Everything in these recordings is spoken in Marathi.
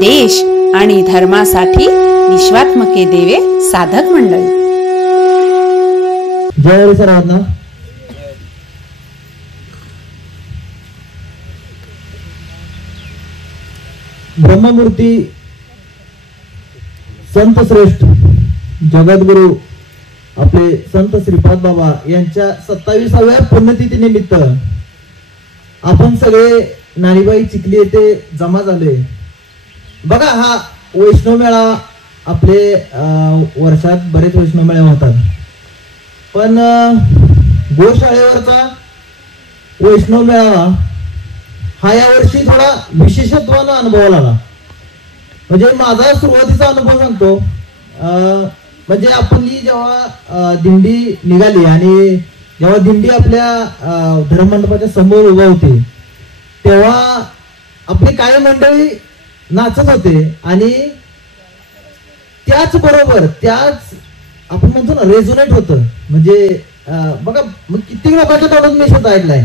देश आणि धर्मासाठी विश्वात्मके देवे साधक मंडळ। जय सर्वांना। ब्रह्ममूर्ती संत श्रेष्ठ जगद्गुरु आपले संत श्रीपाद बाबा यांच्या 27व्या पुण्यतिथी निमित्त आपण सगळे नारीबाई चिखली येथे जमा झाले। बघा, हा वैष्णव मेळा आपले वर्षात बरेच वैष्णव मेळे होतात, पण गोशाळेवरचा वैष्णव मेळावा हा यावर्षी थोडा विशेषत्वानं अनुभवाला आला। म्हणजे माझा सुरुवातीचा अनुभव सांगतो। म्हणजे आपली जेव्हा दिंडी निघाली आणि जेव्हा दिंडी आपल्या धर्ममंडपाच्या समोर उभा होती, तेव्हा आपली काही मंडळी नाचत होते आणि त्याच बरोबर त्याच आपण म्हणतो ना रेझोनेट होतं। म्हणजे बघा, मग किती लोकांच्या तोंडात मी स्वतः ऐकलाय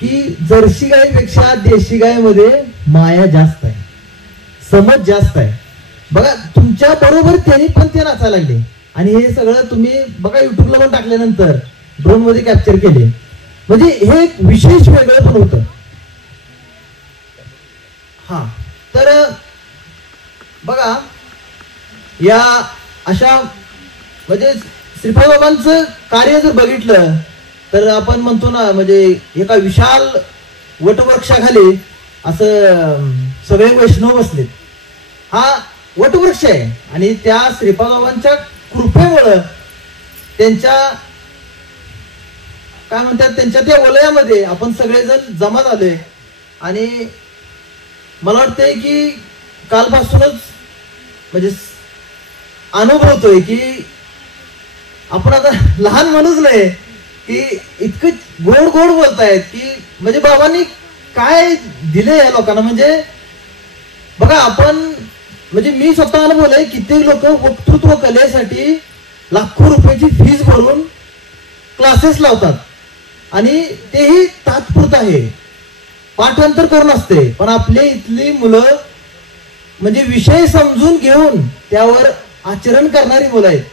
की जर्सी गायपेक्षा देशी गायमध्ये माया जास्त आहे, समज जास्त आहे। बघा, तुमच्या बरोबर त्यांनी पण ते नाचायला लागले आणि हे सगळं तुम्ही बघा युट्यूबला पण टाकल्यानंतर ड्रोन मध्ये कॅप्चर केले। म्हणजे हे एक विशेष वेगळं पण होतं। हा, तर बघा, या अशा म्हणजे श्रीपाद बाबांचं कार्य जर बघितलं तर आपण म्हणतो ना, म्हणजे एका विशाल वटवृक्षाखाली असं सगळे वैष्णव बसलेत। हा वटवृक्ष आहे आणि त्या श्रीपाद बाबांच्या कृपेमुळं त्यांच्या काय म्हणतात त्यांच्या त्या वलयामध्ये आपण सगळेजण जमा झाले। आणि मला वाटतंय की कालपासूनच म्हणजे अनुभवतोय की आपण आता लहान माणूस नाही की इतकं गोड गोड बोलतायत की म्हणजे बाबांनी काय दिले या लोकांना। म्हणजे बघा, आपण म्हणजे मी स्वतः अनुभवलंय, कित्येक लोक वक्तृत्व कलेसाठी लाखो रुपयाची फीस भरून क्लासेस लावतात आणि तेही तात्पुरतं आहे, पाठांतर करून असते। पण आपले इथली मुलं म्हणजे विषय समजून घेऊन त्यावर आचरण करणारी मुलं आहेत।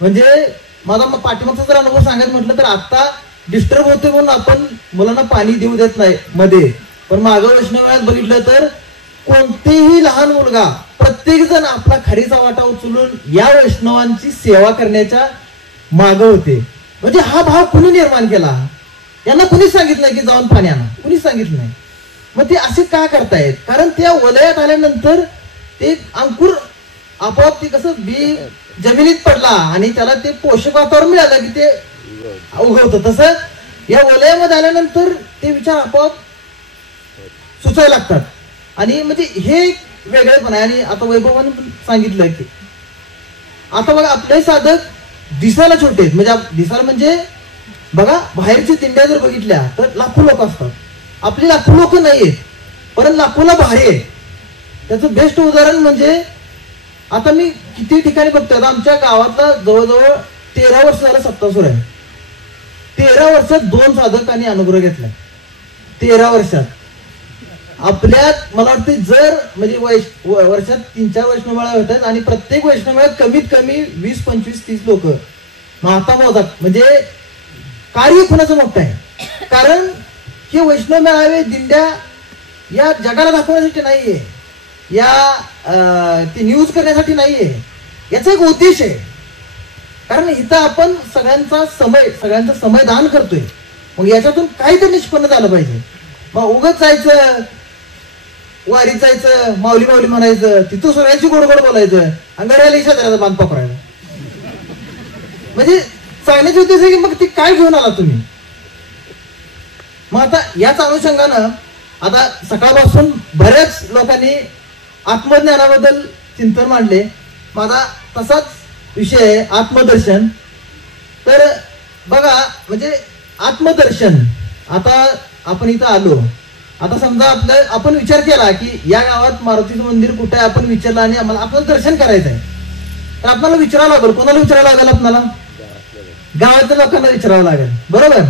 म्हणजे माझा पाठीमागचा जर अनुभव सांगायचं म्हटलं तर आता डिस्टर्ब होते म्हणून आपण मुलांना पाणी देऊ देत नाही मध्ये, पण मागं वैष्णव्यात बघितलं तर कोणतेही लहान मुलगा प्रत्येक जण आपला खरीचा वाटा उचलून या वैष्णवांची सेवा करण्याच्या मागं होते। म्हणजे हा भाव कुणी निर्माण केला? यांना कुणीच सांगितलं की जाऊन पाणी आणा, कुणीच सांगितलं नाही। मग ते असे का करतायत? कारण त्या वलयात आल्यानंतर ते अंकुर आपोआप ते कसं बी जमिनीत पडला आणि त्याला ते पोषक वातावरण मिळालं की ते उगवतं, तसं या वलयामध्ये आल्यानंतर ते विचार आपोआप सुचायला लागतात। आणि म्हणजे हे वेगळेपण आहे। आणि आता वैभवानं सांगितलं की आता बघा, आपले साधक दिसायला छोटे आहेत, म्हणजे दिसायला म्हणजे बघा, बाहेरची दिंड्या जर बघितल्या तर लाखो लोक असतात, आपली लाखो लोक नाहीयेत परंतु लाखोला भारी आहे। त्याचं बेस्ट उदाहरण म्हणजे आता मी किती ठिकाणी बघतोय, आमच्या गावातला जवळजवळ 13 वर्ष झालं सत्तासूर आहे। 13 वर्षात 2 साधकांनी अनुग्रह घेतला। 13 वर्षात आपल्यात मला वाटतं जर म्हणजे वर्षात 3-4 वैष्णवमेळा होतात आणि प्रत्येक वैष्णवमेळ्यात कमीत कमी 20, 25, 30 लोक माता मोजात। म्हणजे कार्य कुणाचं मोठं आहे, कारण हे वैष्णव मेळावे दिंड्या या जगाला दाखवण्यासाठी नाहीये, या ती न्यूज करण्यासाठी नाहीये, याचा एक उद्देश आहे। कारण इथं आपण सगळ्यांचा समय दान करतोय, मग याच्यातून काहीतरी निष्पन्न झालं पाहिजे। मग उगाच जायचं, वारीत जायचं, माऊली माऊली म्हणायचं, तिथं सगळ्यांची गोड गोड बोलायचं आणि घड्याला इशारा बांध पकडायला। म्हणजे सांगण्याचे उद्देश आहे की मग ती काय घेऊन आला तुम्ही? मग आता याच अनुषंगानं आता सकाळपासून बऱ्याच लोकांनी आत्मज्ञानाबद्दल चिंतन मांडले। माझा तसाच विषय आहे आत्मदर्शन। तर बघा, म्हणजे आत्मदर्शन, आता आपण इथं आलो, आता समजा आपण विचार केला की या गावात मारुतीचं मंदिर कुठे आहे, आपण विचारलं आणि आम्हाला आपलं दर्शन करायचं आहे, तर आपल्याला विचारावं लागेल। कोणाला विचारावं लागेल? आपल्याला गावातल्या लोकांना विचारावं लागेल, बरोबर?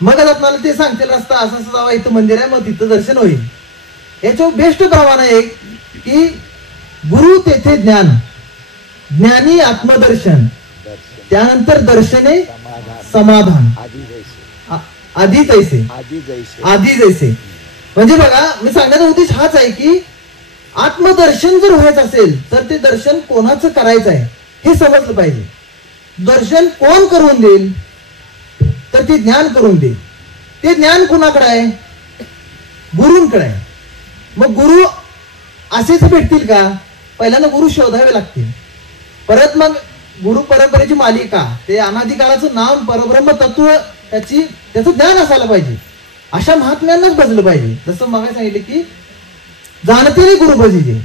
मग आपल्याला ते सांगतील रस्ता असं जावा, इथं मंदिर आहे, मग तिथं दर्शन होईल। याच्यावर बेस्ट प्रमाण आहे की गुरु तेथे ज्ञान, ज्ञानी आत्मदर्शन, त्यानंतर दर्शने समाधान, आधी जैसे. म्हणजे बघा, मी सांगण्याचा उद्देश हाच आहे की आत्मदर्शन जर व्हायचं असेल तर ते दर्शन कोणाचं करायचं आहे हे समजलं पाहिजे. दर्शन कोण करून देईल, तर ते ज्ञान करून देईल. ते ज्ञान कुणाकडे आहे, गुरूंकडे आहे. मग गुरु असेच भेटतील का, पहिल्यांदा गुरु शोधावे लागतील. परत मग गुरु परंपरेची मालिका, ते अनादिकाळाचं नाम परब्रह्म तत्व, त्याचं ज्ञान असायला पाहिजे. अशा महात्म्यांनाच भजलं पाहिजे. जसं मग सांगितलं की जाणते गुरु भजिले,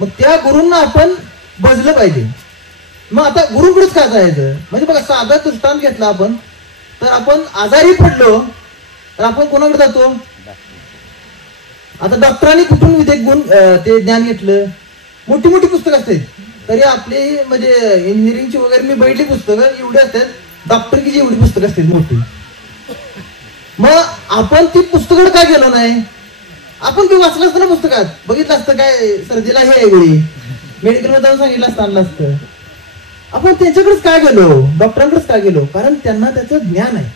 मग त्या गुरूंना आपण भजलं पाहिजे. मग आता गुरुकडेच काय जायचं, म्हणजे बघा साधा दृष्टांत घेतला आपण, तर आपण आजारी पडलो तर आपण कोणाकडे जातो. आता डॉक्टरांनी कुठून विदेक गुण ते ज्ञान घेतलं, मोठी मोठी पुस्तकं असतात. तरी आपली म्हणजे इंजिनिअरिंगची वगैरे मी बघितली पुस्तकं एवढी असतात, डॉक्टरची एवढी पुस्तकं असतात मोठी. मग आपण ती पुस्तकडे काय गेलो नाही, आपण ते वाचलं असतं ना पुस्तकात, बघितलं असतं काय सर्दीला हे आहे गोळी, मेडिकल मध्ये जाऊन सांगितलं असतं, आणलं असतं. आपण त्यांच्याकडेच काय गेलो, डॉक्टरांकडेच काय गेलो, कारण त्यांना त्याचं ज्ञान आहे,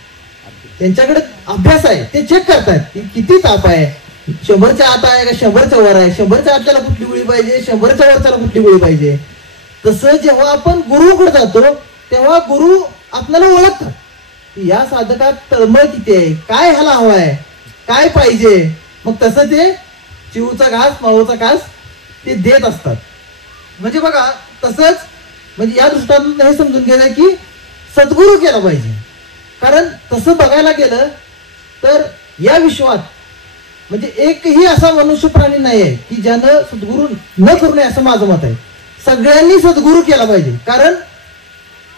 त्यांच्याकडे अभ्यास आहे. ते चेक करतात की किती ताप आहे, 100च्या आत आहे का 100च्या वर आहे, 100च्या आतल्याला कुठली गोळी पाहिजे, 100च्या वरच्याला कुठली गोळी पाहिजे. तसं जेव्हा आपण गुरुकडे जातो तेव्हा गुरु आपल्याला ओळखतात, या साधकात तळमळ किती आहे, काय ह्याला हवाय, काय पाहिजे. मग तसं ते चिवचा घास माऊचा घास ते देत असतात. म्हणजे बघा, तसंच म्हणजे या दृष्टांत हे समजून घ्यायचं की सद्गुरू केला पाहिजे. कारण तसं बघायला गेलं तर या विश्वात म्हणजे एकही असा मनुष्य प्राणी नाही आहे की ज्यानं सद्गुरू न करू नये, असं माझं मत आहे. सगळ्यांनी सद्गुरू केला पाहिजे. कारण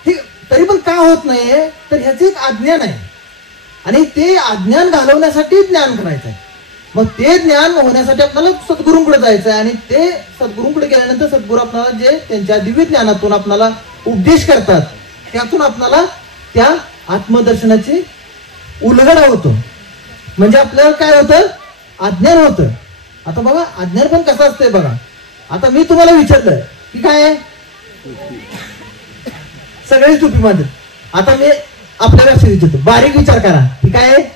हे तरी पण का होत नाहीये, तर ह्याचं एक अज्ञान आहे आणि ते अज्ञान घालवण्यासाठी ज्ञान करायचं आहे. मग ते ज्ञान होण्यासाठी आपल्याला सद्गुरूंकडे जायचं आहे आणि ते सद्गुरूंकडे गेल्यानंतर सद्गुरू आपल्याला जे त्यांच्या दिव्य ज्ञानातून आपल्याला उपदेश करतात, त्यातून आपल्याला त्या आत्मदर्शनाची उलगडा होतो. म्हणजे आपल्याला काय होतं, अज्ञान होतं. आता बघा अज्ञान पण कसं असतंय बघा. आता मी तुम्हाला विचारलं की काय आहे, सगळेच टोपी मारतात. आता मी आपल्या लक्षात विचारतो, बारीक विचार करा की काय आहे,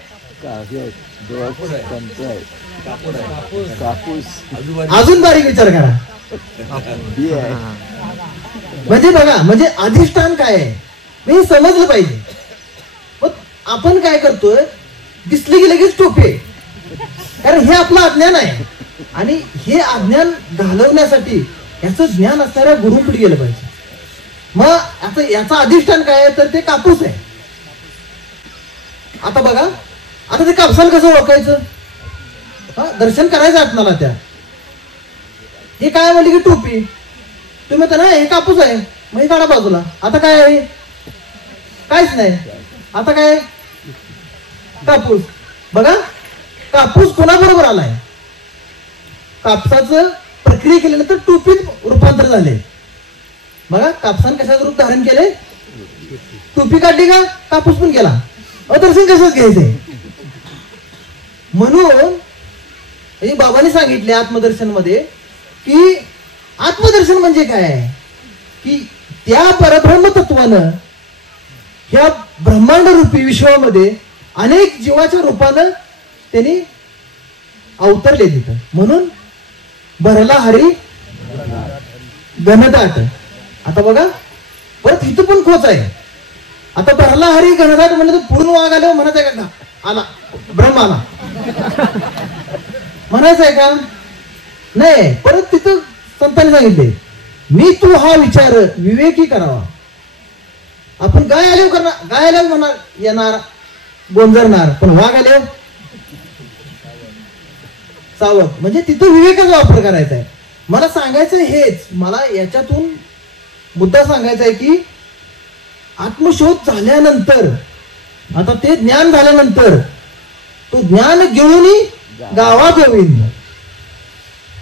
अजून बारीक विचार करा. म्हणजे बघा, म्हणजे अधिष्ठान काय आहे हे समजलं पाहिजे. मग आपण काय करतोय, दिसली की लगेच टोपी आहे, कारण हे आपलं अज्ञान आहे. आणि हे अज्ञान घालवण्यासाठी याचं ज्ञान असणाऱ्या गुरुकडे गेलं पाहिजे. मग आता याचं अधिष्ठान काय आहे, तर ते कापूस आहे. आता बघा, आता ते कापसाला कसं ओळखायचं, दर्शन करायचं आपल्याला त्या. हे काय म्हणले की टोपी, तुम्ही म्हणता ना हे कापूस आहे, मग हे काढा बाजूला. आता काय आहे, काहीच नाही. आता काय, कापूस. बघा कापूस कोणाबरोबर आलाय, कापसाचं प्रक्रिया केल्यानंतर टोपीत रूपांतर झाले. बघा कापसाने कशाचं रूप धारण केले, टोपी काढली का कापूस पण गेला. दर्शन कसंच घ्यायचंय. म्हणून बाबांनी सांगितले आत्मदर्शन मध्ये की आत्मदर्शन म्हणजे काय आहे, की त्या परब्रह्म तत्वानं ह्या ब्रह्मांड रूपी विश्वामध्ये अनेक जीवाच्या रूपानं त्यांनी अवतरले तिथं. म्हणून भरला हरी घनदाट. आता बघा परत इथं पण खोच आहे. आता भरला हरी घनदाट म्हणलं तर पूर्ण वाघ आल्यावर म्हणत आहे का, आला ब्रह्म आला म्हणायचं आहे का, नाही. परत तिथं संतांनी सांगितले, मी तू हा विचार विवेकी करावा. आपण गाय आल्यावर करणार, गाय आल्यावर म्हणणार येणार गोंजरणार, पण वाघ आल्यावर सावध. म्हणजे तिथं विवेकाचा वापर करायचा आहे. मला सांगायचं हेच, मला याच्यातून मुद्दा सांगायचा आहे की आत्मशोध झाल्यानंतर, आता ते ज्ञान झाल्यानंतर तो ज्ञान गिळून गावा गोविंद.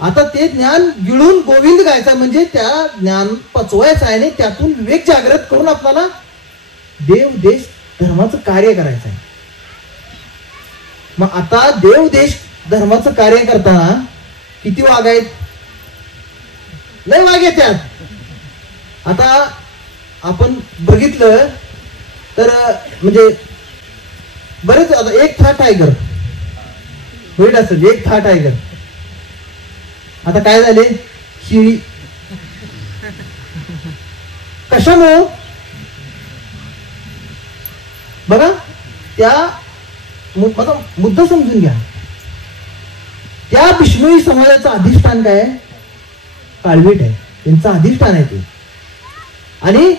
आता ते ज्ञान गिळून गोविंद गायचा, म्हणजे त्या ज्ञान पचवायचं आहे आणि त्यातून विवेक जागृत करून आपल्याला देव देश धर्माचं कार्य करायचं आहे. मग आता देव देश धर्माचं कार्य करताना किती वाघ आहेत, लय वाघ येतात. आता आपण बघितलं तर म्हणजे बरेच, आता एक था टायगर होईल असेल, एक था टायगर. आता काय झाले, शिळी कशामुळं बघा, त्या मुद्दा समजून घ्या. त्या बिश्नोई समाजाचं अधिष्ठान काय आहे, काळवीट आहे, त्यांचं अधिष्ठान आहे ते. आणि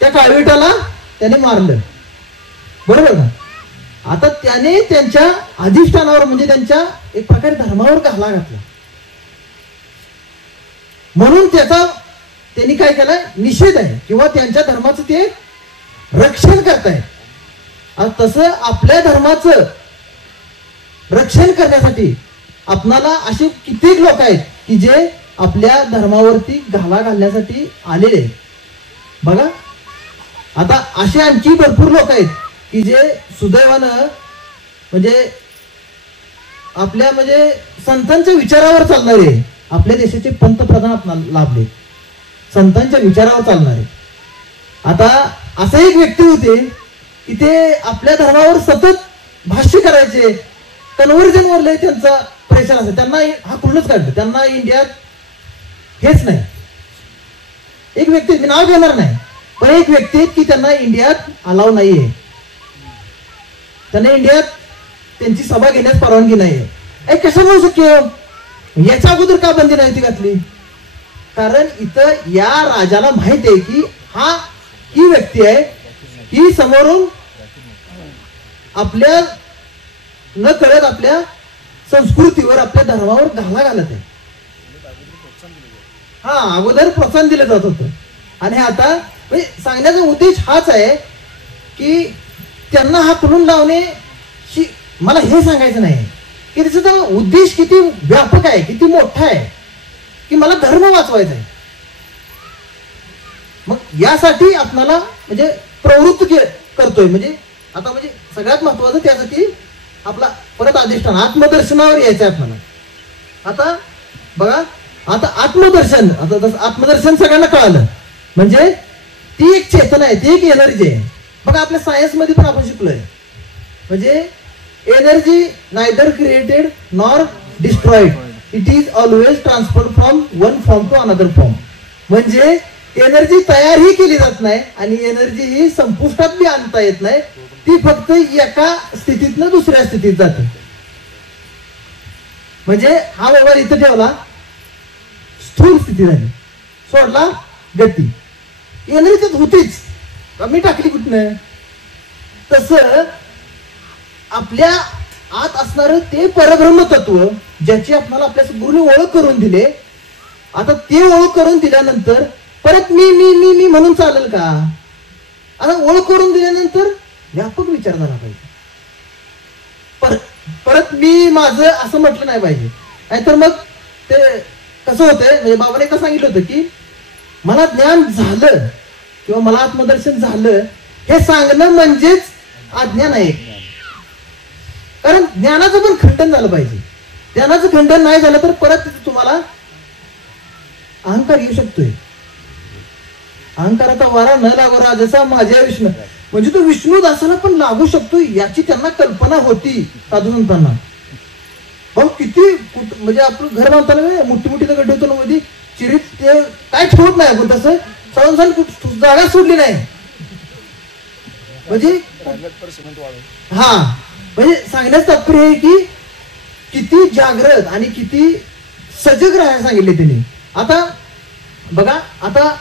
त्या काळवीटाला त्याने मारलं, बरोबर ना. आता त्याने त्यांच्या अधिष्ठानावर म्हणजे त्यांच्या एक प्रकारे धर्मावर घाला घातला, म्हणून त्याचा त्यांनी काय केलाय, निषेध आहे किंवा त्यांच्या धर्माचं ते रक्षण करताय. तसं आपल्या धर्माचं रक्षण करण्यासाठी आपणाला असे कित्येक लोक आहेत की जे आपल्या धर्मावरती घाला घालण्यासाठी आलेले आहेत. बघा, आता असे आणखी भरपूर लोक आहेत की जे सुदैवानं म्हणजे आपल्या म्हणजे संतांच्या विचारावर चालणारे, आपल्या देशाचे पंतप्रधान आपल्याला लाभले, संतांच्या विचारावर चालणारे. आता असे एक व्यक्ती होते की ते आपल्या धर्मावर सतत भाष्य करायचे, कन्व्हर्जन वरले त्यांचा प्रेशर असेल, त्यांना हाकलूनच काढलं, त्यांना इंडियात हेच नाही. एक व्यक्ती, मी नाव घेणार नाही, पण एक व्यक्ती की त्यांना इंडियात अलाव नाहीये, त्यांना इंडियात त्यांची सभा घेण्यास परवानगी नाहीये. कशामुळे शक्य, याच्या अगोदर का बंदी नाही ती घातली? कारण इथं या राजाला माहित आहे की ही व्यक्ती आहे, ही समोरून आपल्या न कळत आपल्या संस्कृतीवर, आपल्या धर्मावर घाला घालत आहे. अगोदर प्रोत्साहन दिलं जात होतं. आणि आता सांगण्याचा उद्देश हाच आहे की त्यांना हाकलून लावणे. मला हे सांगायचं नाही की त्याचा उद्देश किती व्यापक आहे, किती मोठा आहे, की मला धर्म वाचवायचा आहे. मग यासाठी आपल्याला म्हणजे प्रवृत्त करतोय. म्हणजे आता म्हणजे सगळ्यात महत्वाचं त्यासाठी आपला परत अधिष्ठान आत्मदर्शनावर यायचं आहे आपल्याला. आता बघा, आता आत्मदर्शन, आता आत्मदर्शन सगळ्यांना कळालं म्हणजे ती एक चेतना आहे, ती एक एनर्जी आहे. बघा, आपल्या सायन्स मध्ये पण आपण शिकलोय म्हणजे energy neither created nor destroyed, it is always transfer from one form to another form. म्हणजे एनर्जी तयारही केली जात नाही आणि एनर्जी ही संपुष्टात बी आणता येत नाही, ती फक्त एका स्थितीतनं दुसऱ्या स्थितीत जाते. म्हणजे हा व्यवहार इथं ठेवला, स्थूल स्थिती झाली, सोडला गती, एनर्जी होतीच, मी टाकली कुठनं. तसं आपल्या आत असणार ते परब्रह्म तत्व ज्याची आपल्याला आपल्या गुरुने ओळख करून दिले. आता ते ओळख करून दिल्यानंतर परत मी मी मी मी म्हणून चालेल का? आता ओळख करून दिल्यानंतर व्यापक विचार झाला पाहिजे. परत मी माझं असं म्हटलं नाही पाहिजे. नाहीतर मग ते कसं होतंय, म्हणजे बाबाने एकदा सांगितलं होतं की मला ज्ञान झालं किंवा मला आत्मदर्शन झालं हे सांगणं म्हणजेच अज्ञान आहे. कारण ज्ञानाचं पण खंडन झालं पाहिजे. ज्ञानाचं खंडन नाही झालं तर परत तुम्हाला अहंकार येऊ शकतोय. अहंकाराचा वारा न लागो राजसा माझ्या विष्णू, म्हणजे तो विष्णू दासाला पण लागू शकतो याची त्यांना कल्पना होती साधू संतांना. भाऊ किती म्हणजे आपलं घर बांधताना मोठी मोठी दगड होतो ना मध्ये चिरीत, ते काय ठेवत नाही आपण तसं साधू जागा सोडली नाही. म्हणजे म्हणजे सांगण्याचं तात्पर्य आहे की किती जागृत आणि किती सजग राहायला सांगितले त्यांनी. आता बघा, आता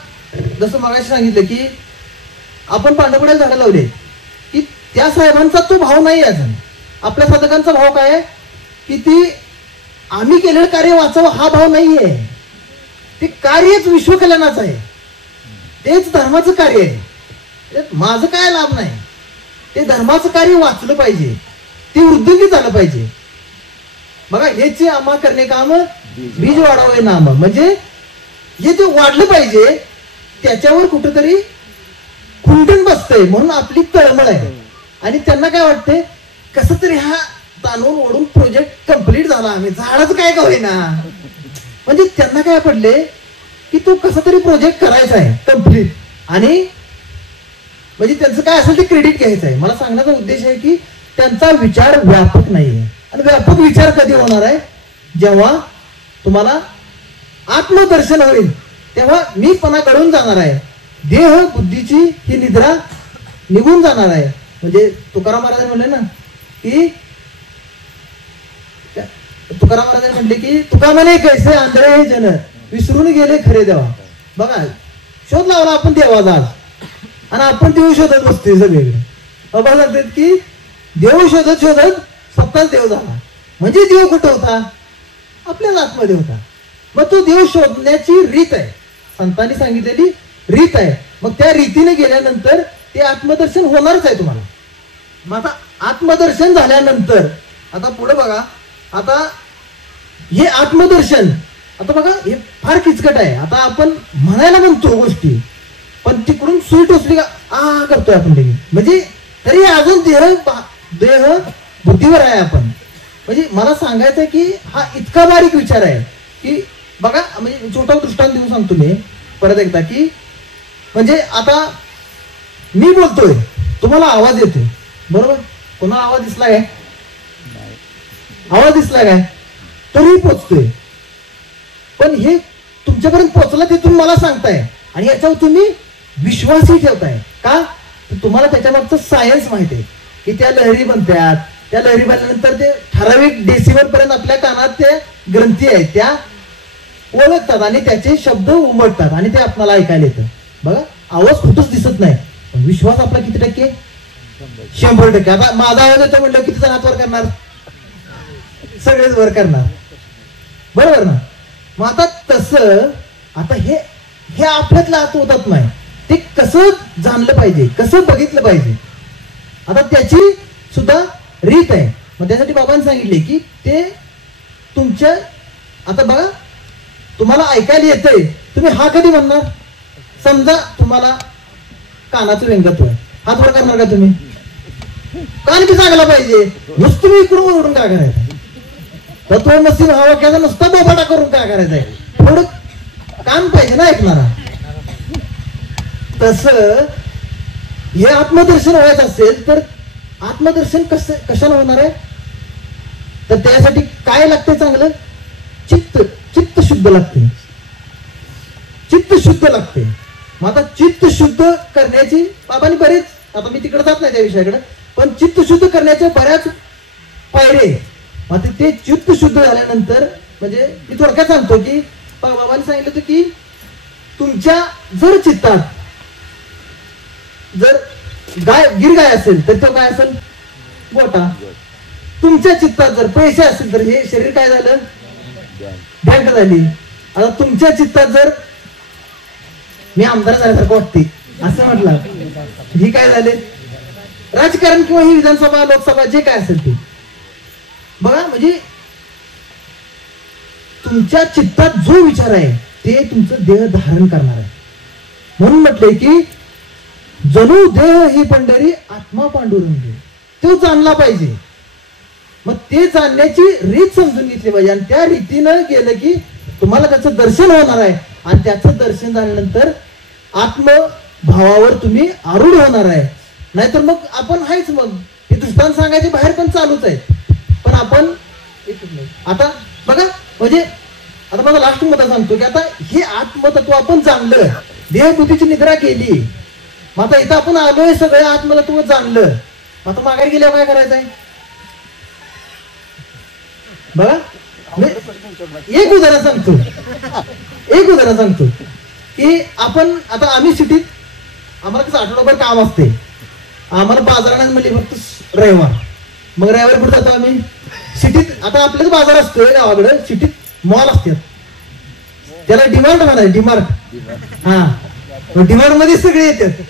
जसं मगाशी सांगितलं की आपण पांडवकड्याला झाडं लावले की त्या साहेबांचा तो भाव नाही अजून. आपल्या साधकांचा भाव काय आहे की ती आम्ही केलेलं कार्य वाचावं हा भाव नाहीये. ते कार्यच विश्वकल्याणाचं आहे, तेच धर्माचं कार्य आहे. माझं काय लाभ नाही, ते धर्माचं कार्य वाचलं पाहिजे, ते वृद्धिंगी झालं पाहिजे. बघा, हेचे आम्हा करणे काम बीज वाढावे नाम, म्हणजे हे जे वाढलं पाहिजे त्याच्यावर कुठेतरी खुंटून बसतंय म्हणून आपली तळमळ आहे. आणि त्यांना काय वाटतंय कसं तरी हा ताणून ओढून प्रोजेक्ट कंप्लीट झाला, आम्ही झाडाचं काय का होईना. म्हणजे त्यांना काय पडले की तो कसा तरी प्रोजेक्ट करायचा आहे कम्प्लीट, आणि म्हणजे त्यांचं काय असेल ते क्रेडिट घ्यायचं आहे. मला सांगण्याचा उद्देश आहे की त्यांचा विचार व्यापक नाहीये. आणि व्यापक विचार कधी होणार आहे? जेव्हा तुम्हाला आत्मदर्शन होईल, तेव्हा मीपणा घडून जाणार आहे, देह बुद्धीची ही निद्रा निघून जाणार आहे. म्हणजे तुकाराम महाराज म्हणले ना की तुकाराम महाराज म्हणले की तुका म्हणे कैसे आंधळे हे जन विसरून गेले खरे देवा. बघा, शोध लावला आपण देवाचा आज, आणि आपण देव शोधत बसतोय सगळीकडे. बाबा सांगतात की देव शोधत शोधत स्वतःच देव झाला. म्हणजे देव कुठं होता? आपल्याला आतमध्ये होता. मग तो देव शोधण्याची रीत आहे, संतांनी सांगितलेली रीत आहे. मग त्या रीतीने गेल्यानंतर ते आत्मदर्शन होणारच आहे तुम्हाला. मग आता आत्मदर्शन झाल्यानंतर आता पुढे बघा, आता हे आत्मदर्शन, आता बघा हे फार किचकट आहे. आता आपण म्हणायला म्हणतो गोष्टी, पण तिकडून सुई टोचली का करतोय आपण लगेच. म्हणजे तरी अजून देह बुद्धीवर आहे आपण. म्हणजे मला सांगायचं की हा इतका बारीक विचार आहे की बघा, म्हणजे छोटा दृष्टांत देऊन सांगतो मी परत एकदा की म्हणजे आता मी बोलतोय, तुम्हाला आवाज येतोय बरोबर, कोणाला आवाज दिसला काय? आवाज दिसला काय? तरी पोचतोय. पण हे तुमच्यापर्यंत पोचला तिथून मला सांगताय, आणि याच्यावर तुम्ही विश्वासही ठेवताय का? तुम्हाला त्याच्या मागचं सायन्स माहिती आहे की त्या लहरी बनतात, त्या लहरी बनल्यानंतर ते ठराविक डेसिबल पर्यंत आपल्या कानात ते ग्रंथी आहेत त्या ओळखतात आणि त्याचे शब्द उमटतात आणि ते आपल्याला ऐकायला येतं. बघा, आवाज कुठंच दिसत नाही, पण विश्वास आपला किती टक्के? 100%. आता माझा आवाज येतो म्हटलं किती जण हात वर करणार? सगळेच वर करणार, बरोबर ना? मग आता तसं आता हे आपल्यातलं आत होतात नाही, ते कसं जाणलं पाहिजे, कसं बघितलं पाहिजे, आता त्याची सुद्धा रीत आहे. मग त्यासाठी बाबांनी सांगितले की ते तुमच्या, आता बघा तुम्हाला ऐकायला येतंय, तुम्ही हा कधी म्हणणार? समजा तुम्हाला कानाचं व्यंगत्व आहे, हात वर करणार का तुम्ही? कान की चांगला पाहिजे, नुसतं तुम्ही इकडून ओढून काय करायचं? तत्वमसी भावाक्याचा नुसता बोबाटा करून काय करायचंय? थोडं कान पाहिजे ना ऐकणारा. तसं हे आत्मदर्शन व्हायचं असेल तर आत्मदर्शन कशाला होणार आहे? तर त्यासाठी काय लागते? चांगलं चित्त शुद्ध लागते, चित्त शुद्ध लागते. मग आता चित्त शुद्ध करण्याची बाबांनी बरेच, आता मी तिकडे जात नाही त्या विषयाकडे, पण चित्त शुद्ध करण्याच्या बऱ्याच पायऱ्या. मग ते चित्त शुद्ध झाल्यानंतर म्हणजे मी थोडक्यात सांगतो की बाबांनी सांगितलं होतं की तुमच्या जर चित्तात जर गिर गाय असेल तर तो काय असेल? गोटा. तुमच्या चित्तात जर पैसे असेल तर हे शरीर काय झालं? बँक झाली. आता तुमच्या चित्तात जर मी आमदार झाल्यासारखं वाटते असं म्हटलं, ही काय झाले? राजकारण किंवा ही विधानसभा लोकसभा जे काय असेल ते. बघा, म्हणजे तुमच्या चित्तात जो विचार आहे ते तुमचं देह धारण करणार आहे. म्हणून म्हटलंय की जणू देह ही पंढरी आत्मा पांडुरंग, तो जाणला पाहिजे. मग ते जाणण्याची रीत समजून घेतली पाहिजे, आणि त्या रीतीनं गेलं की तुम्हाला त्याचं दर्शन होणार आहे, आणि त्याचं दर्शन झाल्यानंतर आत्मभावावर तुम्ही आरूढ होणार आहे. नाहीतर मग आपण आहेच, मग हे दृष्टांत सांगायचे बाहेर पण चालूच आहे, पण आपण आता बघा, म्हणजे आता माझा लास्ट मुद्दा सांगतो की आता हे आत्मतत्व आपण जाणलं, देहबुद्धीची निद्रा केली, मग आता इथं आपण आलोय, सगळं आत्मतत्व जाणलं, आता माघारी गेल्यावर काय करायचंय? बघा, एक उदाहरण सांगतो की आपण आता आम्ही सिटीत, आम्हाला कसं आठवडाभर काम असते, आम्हाला बाजारात म्हणजे फक्त रविवार, मग रविवार कुठे जातो आम्ही? सिटीत. आता आपल्याच बाजार असतोय गावाकडे, सिटीत मॉल असतात, त्याला डिमार्ट म्हणाय, डिमार्ट. हा, डिमार्ट मध्ये सगळे येतात,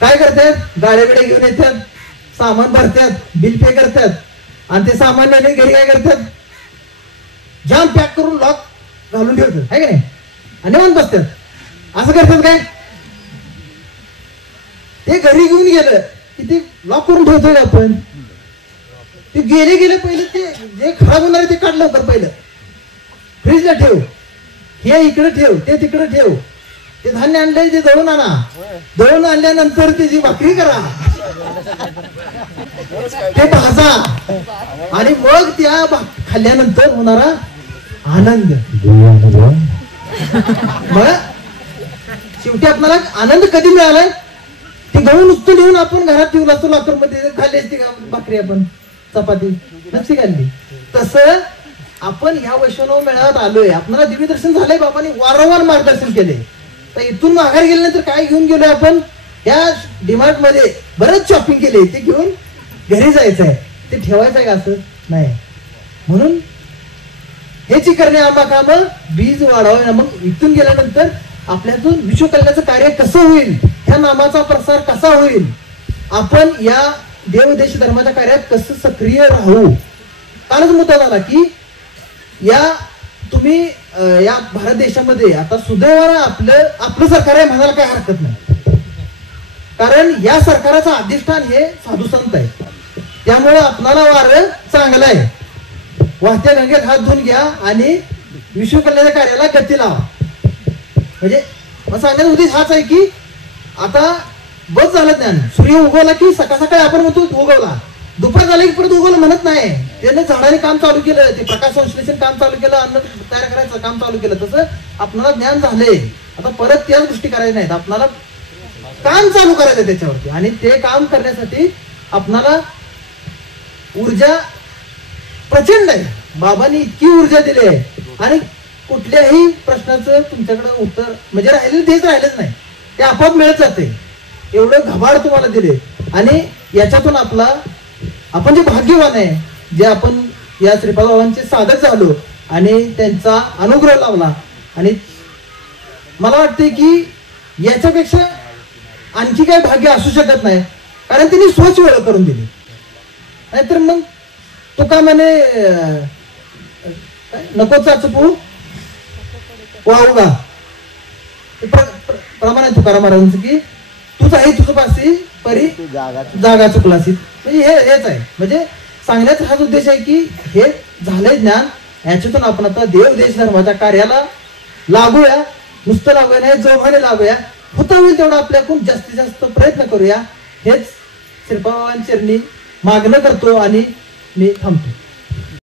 काय करतात? गाड्या बिड्या घेऊन येतात, सामान भरतात, बिल पे करतात, आणि ते सामान घरी काय करतात? जाम पॅक करून लॉक घालून ठेवतात, आहे का नाही? आणि निवांत बसतात. असं करतात काय? ते घरी घेऊन गेलं की ते लॉक करून ठेवतोय आपण. ते गेले पहिले ते जे खराब होणार आहे ते काढ लवकर, पहिलं फ्रीजला ठेव, हे इकडे ठेव, ते तिकडे ठेव, ते धान्य आणलंय ते दळून आणा, दळून आणल्यानंतर त्याची भाकरी करा, ते भाजा, आणि मग त्या खाल्ल्यानंतर होणारा आनंद. मग शेवटी आपल्याला आनंद कधी मिळालाय? ते गहू नुसतं लिहून आपण घरात ठेवला असतो लाकूड मध्ये, खाल्ली असती भाकरी, आपण चपाती नसती खाल्ली. तसं आपण ह्या वैष्णव मेळाव्यात आलोय, आपल्याला दिव्य दर्शन झालंय, बाबांनी वारंवार मार्गदर्शन केले. तर इथून माघार गेल्यानंतर काय घेऊन गेलोय आपण? या डीमार्ट मध्ये बरेच शॉपिंग केले, ते घेऊन घरी जायचंय, ते ठेवायचंय का? असं नाही. म्हणून हेची करणे आम्हा काम बीज वाढावं. मग इथून गेल्यानंतर आपल्यातून विश्वकल्याणाचं कार्य कसं होईल, ह्या नामाचा प्रसार कसा होईल, आपण या देवदेश धर्माच्या कार्यात कसं सक्रिय राहू. कालच मुद्दा झाला की या तुम्ही या भारत देशामध्ये आता सुदैवानं आपलं सरकार आहे म्हणायला काही हरकत नाही, कारण या सरकाराचं अधिष्ठान हे साधू संत आहे. त्यामुळे आपणाला वारं चांगलं आहे. वाहत्या गंगेत हात धुवून घ्या आणि विश्वकल्याणाच्या कार्याला गती लावा. म्हणजे सांगण्याचा उद्देश हाच आहे की आता बस झालं ज्ञान. सूर्य उगवला की सकाळ सकाळी आपण म्हणतो उगवला, दुपार झालं की परत उगवलं म्हणत नाही. त्याने झाडाने काम चालू केलं, ते प्रकाश संश्लेषण काम चालू केलं, अन्न तयार करायचं काम चालू केलं. तसं आपल्याला ज्ञान झालंय, आता परत त्याच गोष्टी करायच्या नाहीत, आपल्याला काम चालू करायचं त्याच्यावरती. आणि ते काम करण्यासाठी आपल्याला ऊर्जा प्रचंड आहे. बाबांनी इतकी ऊर्जा दिली आहे आणि कुठल्याही प्रश्नाचं तुमच्याकडे उत्तर म्हणजे राहिलेलं तेच राहिलंच नाही, ते आपोआप मिळत जाते. एवढं घबाड तुम्हाला दिले. आणि याच्यातून आपण जे भाग्यवान आहे, जे आपण या श्रीपाद बाबांचे साधक झालो आणि त्यांचा अनुग्रह लावला. आणि मला वाटते की याच्यापेक्षा आणखी काही भाग्य असू शकत नाही, कारण त्यांनी स्वच्छ वेळ करून दिली. नाहीतर मग तो का म्हणे नको चाचपू वाहू का, प्रमाण आहे तुकाराम महाराजांचं की तूच आहे तुझं पासी परी जागा चुकलासी. म्हणजे हेच आहे. म्हणजे सांगण्याचा हाच उद्देश आहे की हे झालंय ज्ञान, याच्यातून आपण आता देव देश धर्माच्या कार्याला लागूया. नुसतं लागूया नाही, जोमाने लागूया. होता होईल तेवढा आपल्याकडून जास्तीत जास्त प्रयत्न करूया. हेच श्रीपाद बाबांच्या चरणी मागणं करतो आणि मी थांबतो.